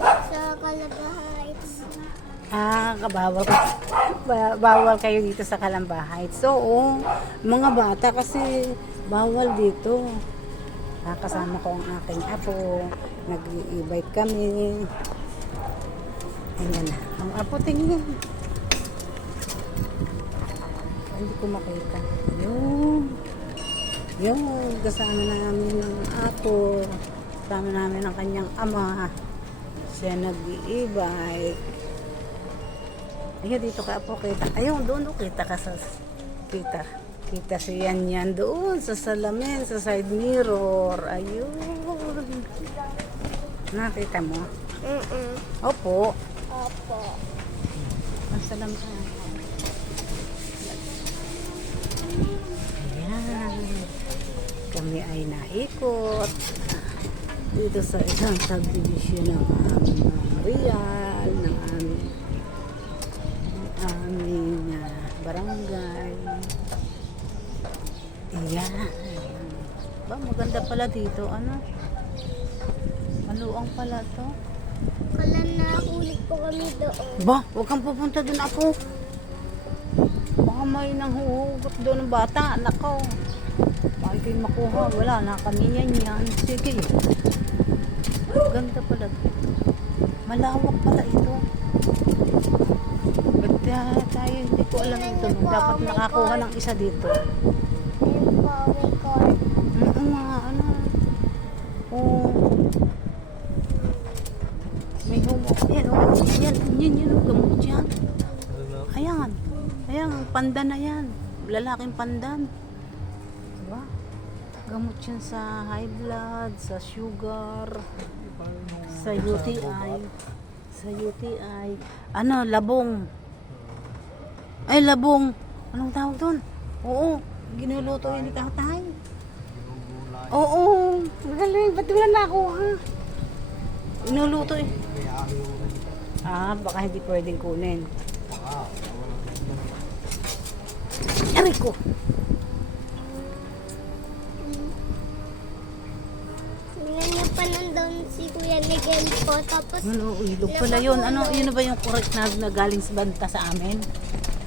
sa Calaba Heights. Bawal kayo dito sa Calamba Heights. So, mga bata kasi bawal dito. Kasama ko ang aking apo. Nag-i-bike kami. Ayan na. Ang apo, tingin. Hindi ko makita. Yung kasama namin ng apo. Kasama namin ng kanyang ama. Siya nag-i-bike. Ayun, dito ka po kita. Ayun, doon kita ka sa kita. Kita si Yan doon sa salamin, sa side mirror. Ayun. Nakita mo? Opo. Opo. Ang salam ka. Ayan. Kami ay naikot dito sa isang subdivision ng Real, ng aming barangay. Ayan. Ba, maganda pala dito. Ano? Maluang pala to. Kala nahulog po kami doon. Ba, huwag kang pupunta dun ako. Baka may nanghuhugot doon ng bata. Nako. Bakit kayo makuha? Wala na kami yan. Sige. Ganda pala dito. Malawak pala ito. Ba't tayo hindi ko alam ito. Dapat nakakuha ng isa dito. Ayun po, may court. Oo nga, ano. Oo. May homework. Yan, yan, gamot yan. Ayan. Ayan, pandan na yan. Lalaking pandan. Diba? Gamot yan sa high blood, sa sugar, sa UTI. Sa UTI. Ano, labong. Ay, labong. Anong tawag doon? Oo, ginuluto yan ni tatay. Oo, magaling. Ba't wala na ako, ha? Inuluto eh. Baka hindi pwedeng kunin. Aray ko. Tingnan niyo pa nandun si Kuya Miguel po. Tapos, Ilog pala yun. Ano, yun na ba yung correct na galing sa banta sa amin?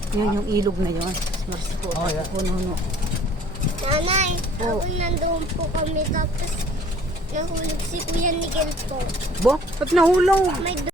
Yun yung ilog na yun. Mars po. Puno. nanay, habang nandun po kami. Tapos, nahulog si Kuya Miguel po. Bo, ba't nahulog? May